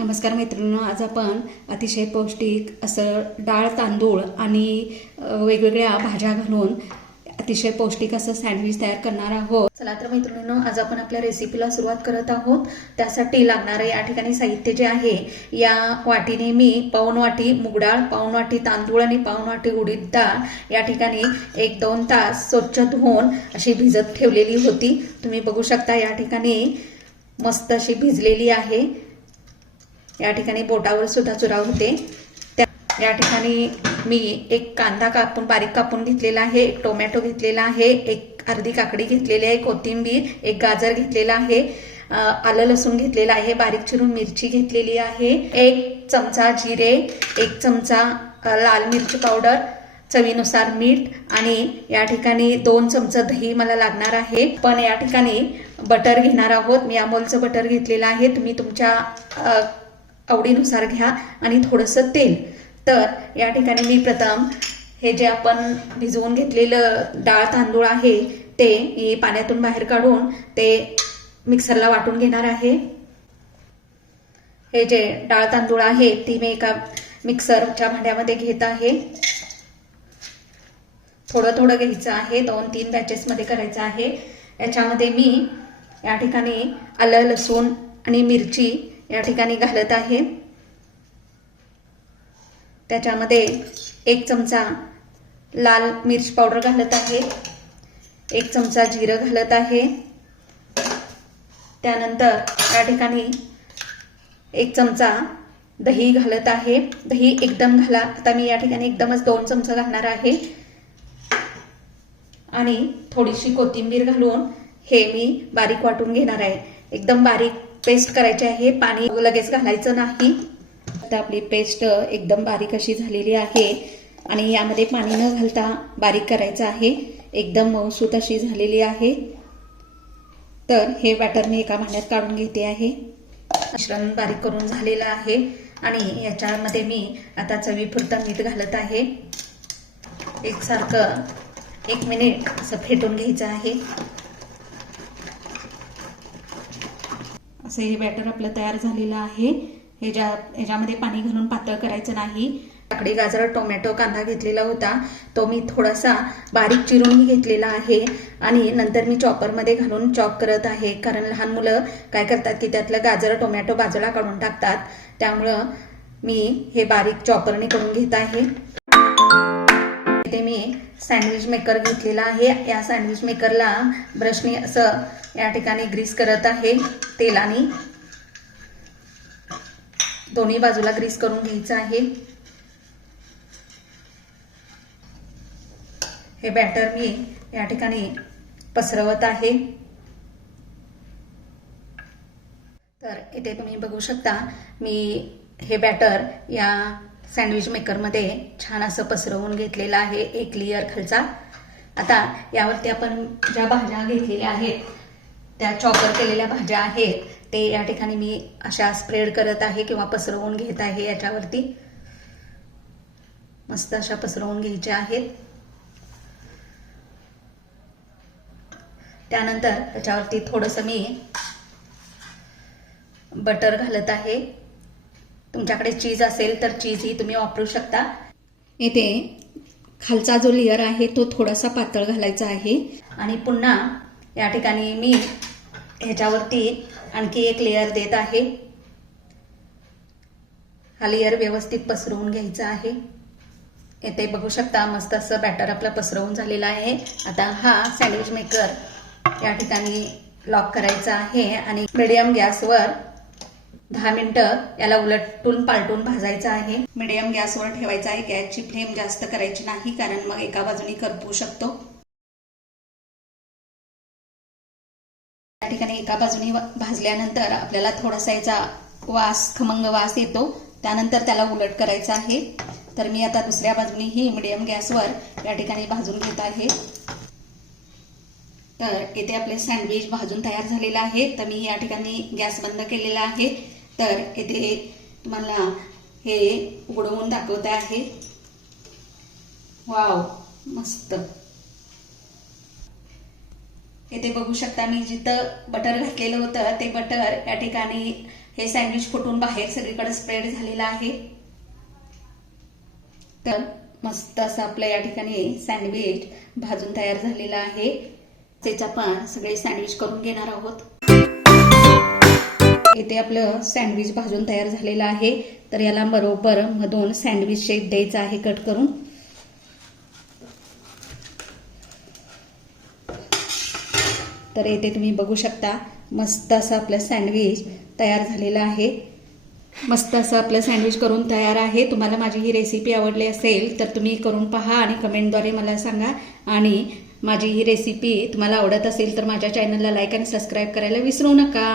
नमस्कार मैत्रिणींनो, आज आपण अतिशय पौष्टिक असं डाळ तांदूळ आणि वेगवेगळ्या भाज्या घालून अतिशय पौष्टिक असं सँडविच तयार करणार आहोत. चला तर मैत्रिणींनो, आज आपण आपल्या रेसिपीला सुरुवात करत आहोत. त्यासाठी लागणारे या ठिकाणी साहित्य जे आहे, या वाटीने मी पाऊण वाटी मूग डाळ, पाऊण वाटी तांदूळ आणि पाऊण वाटी उडीद डाळ या ठिकाणी 1-2 तास स्वच्छ धुवून अशी भिजत ठेवलेली होती. तुम्ही बघू शकता या ठिकाणी मस्त अशी भिजलेली आहे. या ठिकाणी बोटावर सुद्धा चुरा होते. या ठिकाणी मी एक कांदा बारीक कापून घेतलेला आहे, एक टोमॅटो घेतलेला आहे, एक अर्धी काकडी घेतलेली आहे, कोथिंबीर, एक गाजर घेतलेला आहे, आलं लसूण घेतलेला आहे, बारीक चिरून मिरची घेतलेली आहे, 1 चमचा जिरे, 1 चमचा लाल मिरची पावडर, चवीनुसार मीठ आणि या ठिकाणी 2 चमचे दही मला लागणार आहे. पण या ठिकाणी बटर घेणार आहोत. मी अमूलचं बटर घेतलेलं आहे. तुम्ही तुमच्या आवडीनुसार घ्या आणि थोडंसं तेल. तर या ठिकाणी मी प्रथम हे जे आपण भिजवून घेतलेलं डाळ तांदूळ आहे ते मी पाण्यातून बाहेर काढून ते मिक्सरला वाटून घेणार आहे. हे जे डाळ तांदूळ आहे ती मी एका मिक्सरच्या भांड्यामध्ये घेत आहे. थोडं थोडं घ्यायचं आहे, 2-3 बॅचेसमध्ये करायचं आहे. याच्यामध्ये मी या ठिकाणी आलं लसूण आणि मिरची या ठिकाणी घालत आहे. त्याच्यामध्ये 1 चमचा लाल मिर्च पावडर घालत आहे, 1 चमचा जिरं घालत आहे. त्यानंतर या ठिकाणी 1 चमचा दही घालत आहे. दही एकदम घाला. आता मी या ठिकाणी एकदमच 2 चमचे घालणार आहे. आणि थोडीशी कोथिंबीर घालून हे मी बारीक वाटून घेणार आहे. एकदम बारीक पेस्ट करायची आहे, पाणी लगेच घालायचं नाही. आता आपली पेस्ट एकदम बारीक अशी झालेली आहे आणि यामध्ये पाणी न घालता बारीक करायचं आहे. एकदम मऊसूत अशी झालेली आहे. तर हे बॅटर मी एका भांड्यात काढून घेते आहे. मिश्रण बारीक करून झालेलं आहे आणि याच्यामध्ये मी आता चवीपुरतं मीठ घालत आहे. एकसारखं 1 मिनिट असं फेटून घ्यायचं आहे. असं हे बॅटर आपलं तयार झालेलं आहे. ह्याच्यामध्ये पाणी घालून पातळ करायचं नाही. काकडी, गाजर, टोमॅटो, कांदा घेतलेला होता तो मी थोडासा बारीक चिरून घेतलेला आहे आणि नंतर मी चॉपरमध्ये घालून चॉप करत आहे. कारण लहान मुलं काय करतात की त्यातलं गाजर टोमॅटो बाजूला काढून टाकतात. त्यामुळं मी हे बारीक चॉपरने करून घेत आहे. इथे मी सँडविच मेकर घेतलेला आहे. या सँडविच मेकरला ब्रशने असं या ठिकाणी ग्रीस करत आहे तेलाने. दोन्ही बाजूला ग्रीस करून घ्यायचं आहे. हे बॅटर मी या ठिकाणी पसरवत आहे. तर इथे तुम्ही बघू शकता मी हे बॅटर या सँडविच मेकरमध्ये छान असं पसरवून घेतलेलं आहे, एक लेयर खालचा. आता यावरती आपण ज्या भाज्या घेतलेल्या आहेत, त्या चॉपर केलेल्या भाज्या आहेत, ते या ठिकाणी मी अशा स्प्रेड करत आहे किंवा पसरवून घेत आहे. याच्यावरती मस्त अशा पसरवून घ्यायच्या आहेत. त्यानंतर त्याच्यावरती थोडंसं मी बटर घालत आहे. तुमच्याकडे चीज असेल तर चीजही तुम्ही वापरू शकता. इथे खालचा जो लेयर आहे तो थोडासा पातळ घालायचा आहे आणि पुन्हा या ठिकाणी मी ह्याच्यावरती आणखी एक लेयर देत आहे. हा लेयर व्यवस्थित पसरवून घ्यायचा आहे. इथे बघू शकता मस्त असं बॅटर आपलं पसरवून झालेलं आहे. आता हा सँडविच मेकर या ठिकाणी लॉक करायचा आहे आणि मीडियम गॅसवर 10 मिनिटं याला उलटून पालटून भाजायचं आहे. मीडियम गॅसवर ठेवायचा आहे. गॅसची फ्लेम जास्त करायची नाही, कारण मग एका बाजूने करपू शकतो. या ठिकाणी एका बाजूने भाजल्यानंतर आपल्याला थोडासा याचा वास, खमंग वास येतो. त्यानंतर त्याला उलट करायचं आहे. तर मी आता दुसऱ्या बाजूनेही मीडियम गॅसवर या ठिकाणी भाजून घेत आहे. तर इथे आपले सँडविच भाजून तयार झालेलं आहे. तर मी या ठिकाणी गॅस बंद केलेला आहे. तर इथे तुम्हाला हे उघडवून दाखवत आहे. वाव, मस्त. इथे बघू शकता मी जिथं बटर घातलेलं होतं ते बटर या ठिकाणी हे सँडविच फुटून बाहेर सगळीकडे स्प्रेड झालेलं आहे। तर मस्त असं आपलं या ठिकाणी सँडविच भाजून तयार झालेलं आहे। त्याचा आपण सगळे सँडविच करून घेणार आहोत। इथे आपलं सँडविच भाजून तयार झालेलं आहे। तर याला बरोबर मधून सँडविच शेप द्यायचा आहे कट करून। तर इथे तुम्ही बघू शकता मस्त असं आपलं सँडविच तयार झालेलं आहे। मस्त असं आपलं सँडविच करून तयार आहे। तुम्हाला माझी ही रेसिपी आवडली असेल तर तुम्ही करून पहा आणि कमेंटद्वारे मला सांगा। आणि माझी ही रेसिपी तुम्हाला आवडत असेल तर माझ्या चॅनलला लाईक आणि सबस्क्राईब करायला विसरू नका।